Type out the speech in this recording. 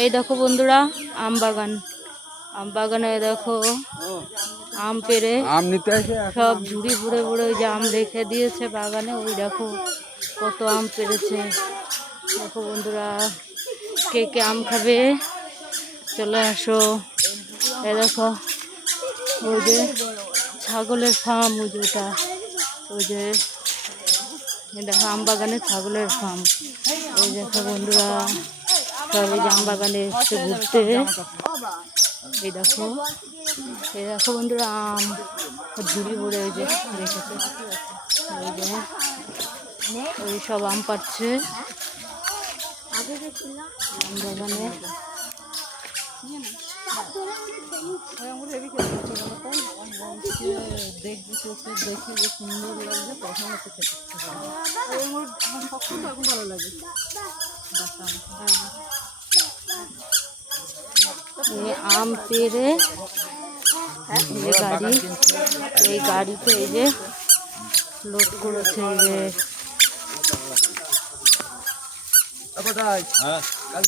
এই দেখো বন্ধুরা আম বাগান, আম বাগানে দেখো আম পেড়ে সব ঝুড়ি ভরে ভরে ওই যে আম রেখে দিয়েছে বাগানে। ওই দেখো কত আম পেড়েছে। দেখো বন্ধুরা, কে কে আম খাবে চলে আসো। এ দেখো ওই যে ছাগলের ফার্ম, ওই যে ওটা, ওই যে দেখো আম বাগানে ছাগলের ফার্ম। এই দেখো বন্ধুরা সব এই যে আম বাগানে এসছে ঘুরতে। এই দেখো, এই দেখো বন্ধুরা আম ঝুড়ি ভরে ওই যে রেখেছে। ওই যে ওই সব আম পাচ্ছে আম বাগানে। দেখি যে সুন্দর লাগছে তখন একটু খেতে ভালো লাগে। আম পেড়ে এই গাড়ি, এই গাড়িতে এই যে লোড করেছে। এই যে